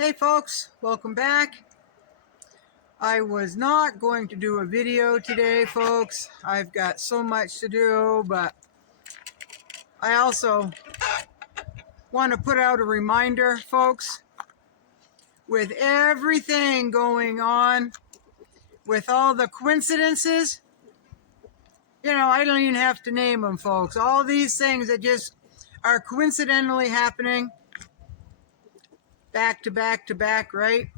Hey folks, welcome back. I was not going to do a video today, folks. I've got so much to do, but I also want to put out a reminder, folks, with everything going on, with all the coincidences, I don't even have to name them, folks. All these things that just are coincidentally happening back to back to back, right?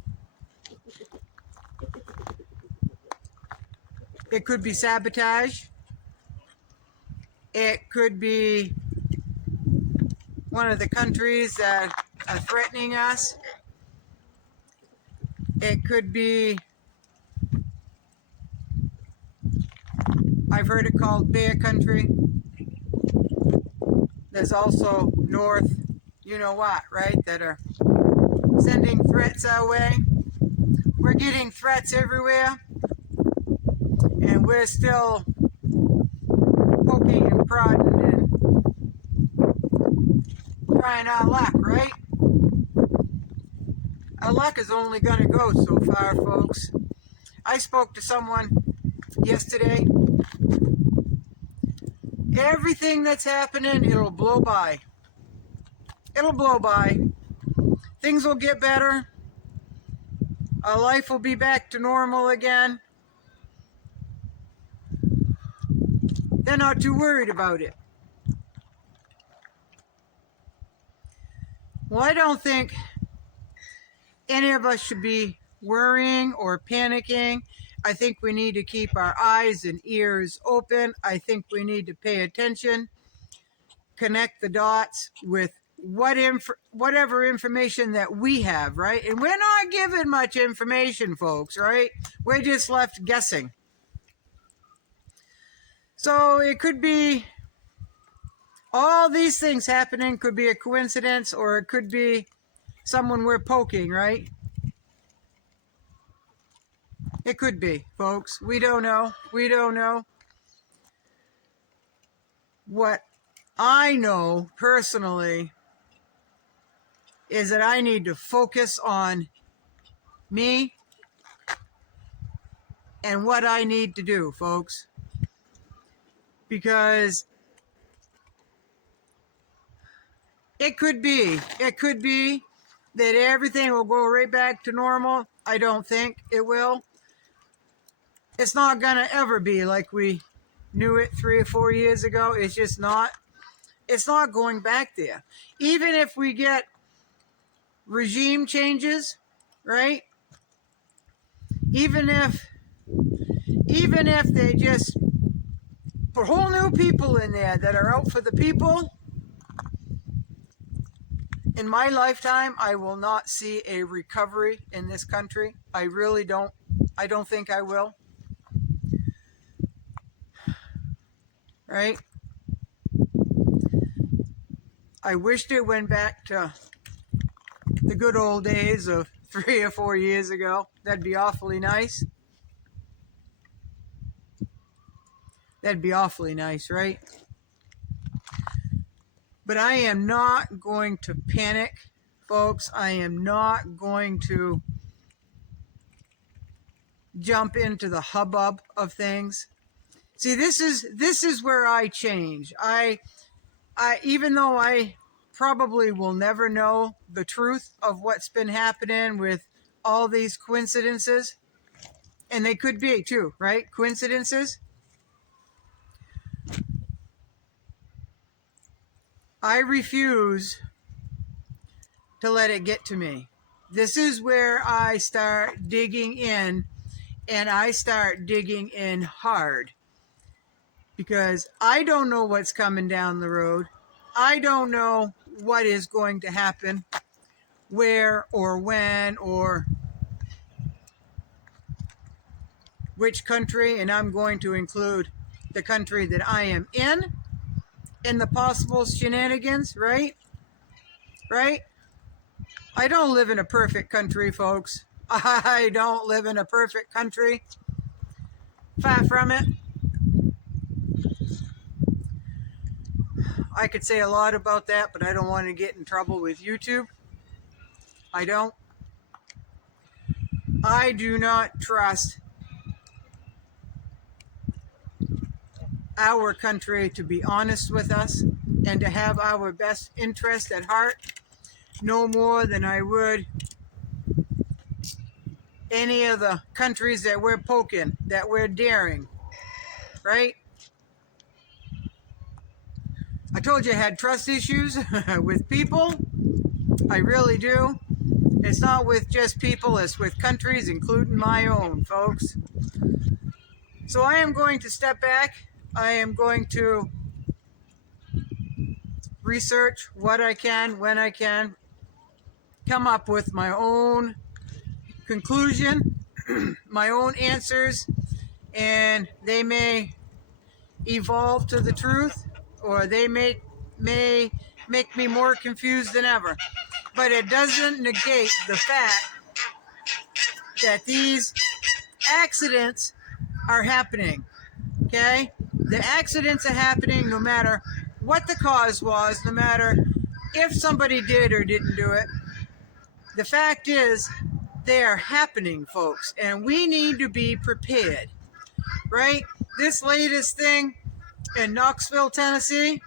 It could be sabotage. It could be one of the countries that are threatening us. It could be, I've heard it called bear country. There's also north, you know what, right, that are sending threats our way. We're getting threats everywhere, and we're still poking and prodding and trying our luck, right? Our luck is only going to go so far, folks. I spoke to someone yesterday. Everything that's happening, it'll blow by. It'll blow by. Things will get better. Our life will be back to normal again. They're not too worried about it. Well, I don't think any of us should be worrying or panicking. I think we need to keep our eyes and ears open. I think we need to pay attention, connect the dots with whatever information that we have, right? And we're not given much information, folks, right? We're just left guessing. So it could be all these things happening, could be a coincidence, or it could be someone we're poking, right? It could be, folks. We don't know. We don't know. What I know personally is that I need to focus on me and what I need to do, folks. Because it could be that everything will go right back to normal. I don't think it will. It's not going to ever be like we knew it 3 or 4 years ago. It's just not. It's not going back there. Even if we get regime changes, right? Even if they just put whole new people in there that are out for the people, in my lifetime, I will not see a recovery in this country. I really don't. I don't think I will. Right? I wished it went back to the good old days of 3 or 4 years ago. That'd be awfully nice. That'd be awfully nice, right? But I am not going to panic, folks. I am not going to jump into the hubbub of things. See, this is where I change. I even though I probably will never know the truth of what's been happening with all these coincidences, and they could be too, right? Coincidences. I refuse to let it get to me. This is where I start digging in, and I start digging in hard. Because I don't know what's coming down the road. I don't know what is going to happen, where or when or which country, and I'm going to include the country that I am in the possible shenanigans, right? Right? I don't live in a perfect country, folks. I don't live in a perfect country. Far from it. I could say a lot about that, but I don't want to get in trouble with YouTube. I don't. I do not trust our country to be honest with us and to have our best interest at heart no more than I would any of the countries that we're poking, that we're daring, right? I told you I had trust issues with people. I really do. It's not with just people, it's with countries, including my own, folks. So I am going to step back. I am going to research what I can, when I can, come up with my own conclusion, my own answers, and they may evolve to the truth, or they may make me more confused than ever. But it doesn't negate the fact that these accidents are happening, okay? The accidents are happening no matter what the cause was, no matter if somebody did or didn't do it. The fact is, they are happening, folks, and we need to be prepared, right? This latest thing in Knoxville, Tennessee,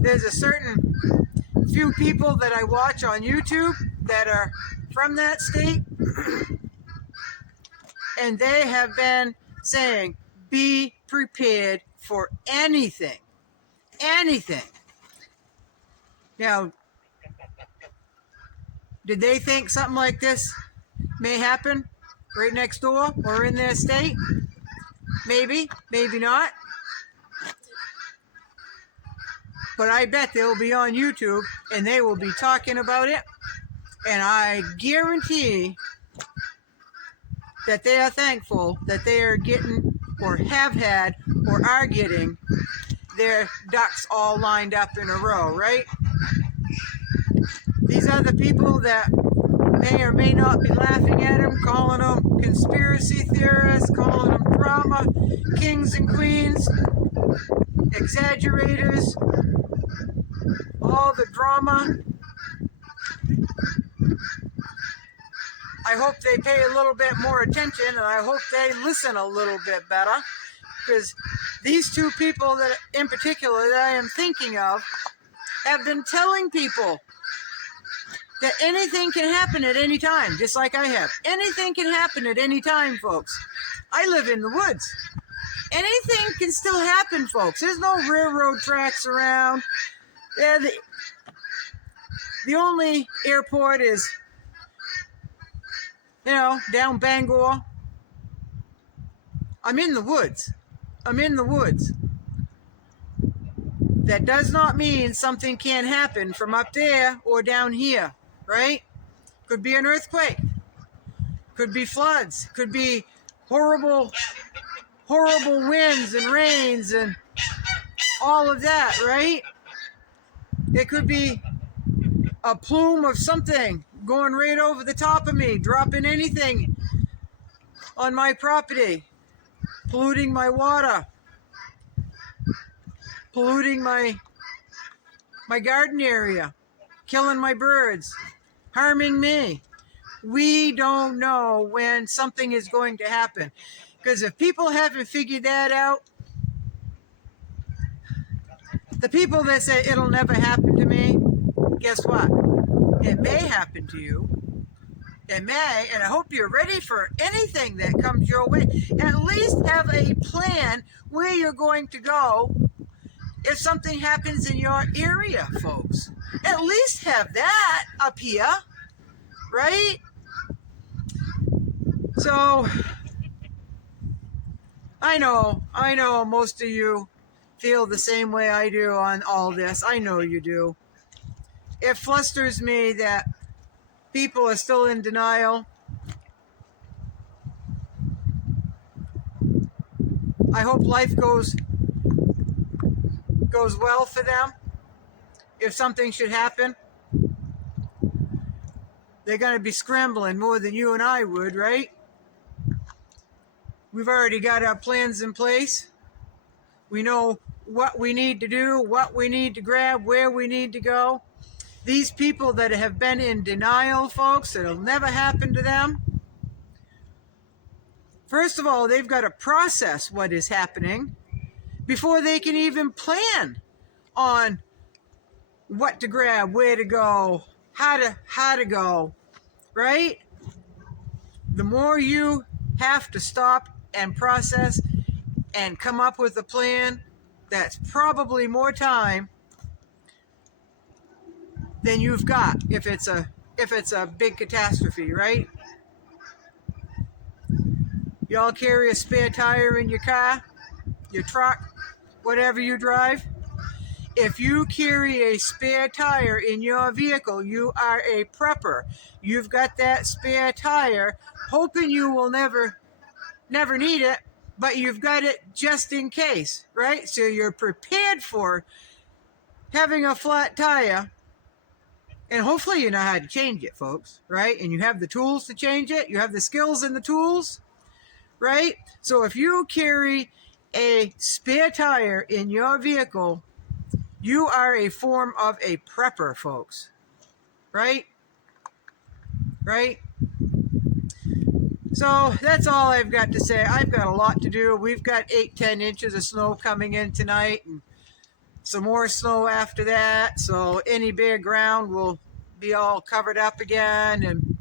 there's a certain few people that I watch on YouTube that are from that state, and they have been saying, be prepared for anything. Anything. Now, did they think something like this may happen right next door or in their state? Maybe, maybe not. But I bet they'll be on YouTube and they will be talking about it. And I guarantee that they are thankful that they are getting, or have had, or are getting their ducks all lined up in a row, right? These are the people that may or may not be laughing at them, calling them conspiracy theorists, calling them drama kings and queens, exaggerators, all the drama. I hope they pay a little bit more attention, and I hope they listen a little bit better, because these two people that in particular that I am thinking of have been telling people that anything can happen at any time, just like I have. Anything can happen at any time, folks. I live in the woods. Anything can still happen, folks. There's no railroad tracks around. The only airport is, down Bangor. I'm in the woods. I'm in the woods. That does not mean something can't happen from up there or down here, right? Could be an earthquake. Could be floods. Could be horrible winds and rains and all of that, right? It could be a plume of something going right over the top of me, dropping anything on my property, polluting my water, polluting my garden area, killing my birds, harming me. We don't know when something is going to happen. Because if people haven't figured that out, the people that say it'll never happen to me, guess what? It may happen to you. It may, and I hope you're ready for anything that comes your way. At least have a plan where you're going to go if something happens in your area, folks. At least have that up here, right? So, I know most of you feel the same way I do on all this. I know you do. It flusters me that people are still in denial. I hope life goes well for them. If something should happen, they're going to be scrambling more than you and I would, right? We've already got our plans in place. We know what we need to do, what we need to grab, where we need to go. These people that have been in denial, folks, it'll never happen to them. First of all, they've got to process what is happening before they can even plan on what to grab, where to go, how to go, right? The more you have to stop and process and come up with a plan, that's probably more time than you've got if it's a big catastrophe, right? Y'all carry a spare tire in your car, your truck, whatever you drive. If you carry a spare tire in your vehicle, you are a prepper. You've got that spare tire, hoping you will never need it, but you've got it just in case, right? So you're prepared for having a flat tire, and hopefully you know how to change it, folks, right? And you have the tools to change it. You have the skills and the tools, right? So if you carry a spare tire in your vehicle, you are a form of a prepper, folks, right? Right? So that's all I've got to say. I've got a lot to do. We've got 8-10 inches of snow coming in tonight, and some more snow after that. So any bare ground will be all covered up again and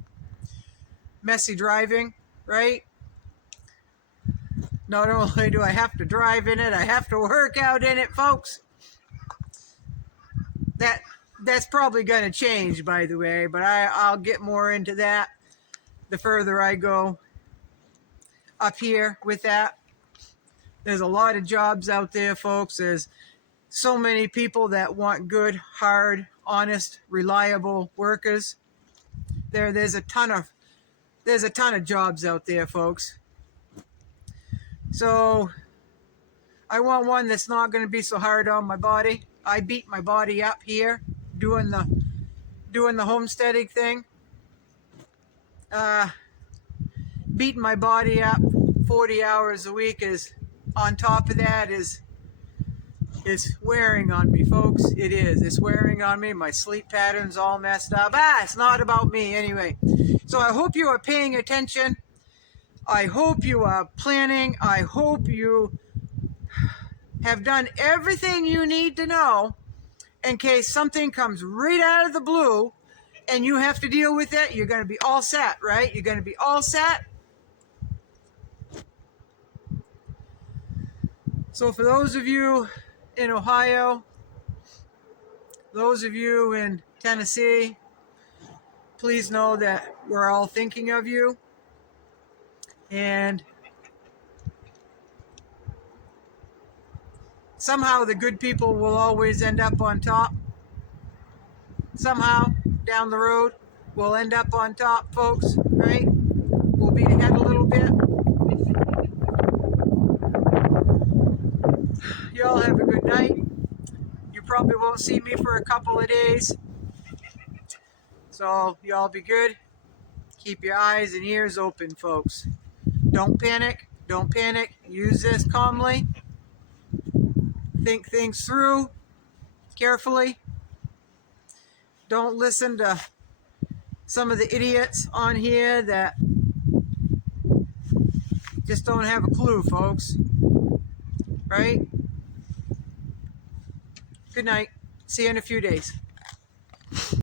messy driving, right? Not only do I have to drive in it, I have to work out in it, folks. That's probably going to change, by the way, but I'll get more into that the further I go up here with that. There's a lot of jobs out there, folks. There's so many people that want good, hard, honest, reliable workers. There's a ton of jobs out there, folks. So I want one that's not going to be so hard on my body. I beat my body up here doing the homesteading thing. Beating my body up 40 hours a week is, on top of that, is wearing on me, folks. It is. It's wearing on me. My sleep pattern's all messed up. It's not about me anyway. So I hope you are paying attention. I hope you are planning. I hope you have done everything you need to know in case something comes right out of the blue and you have to deal with it. You're going to be all set, right? You're going to be all set. So for those of you in Ohio, those of you in Tennessee, please know that we're all thinking of you. And somehow the good people will always end up on top. Somehow down the road we'll end up on top, folks, right? We'll be ahead a little bit. Y'all have a good night. You probably won't see me for a couple of days. So y'all be good. Keep your eyes and ears open, folks. Don't panic. Don't panic. Use this calmly. Think things through carefully. Don't listen to some of the idiots on here that just don't have a clue, folks. Right? Good night. See you in a few days.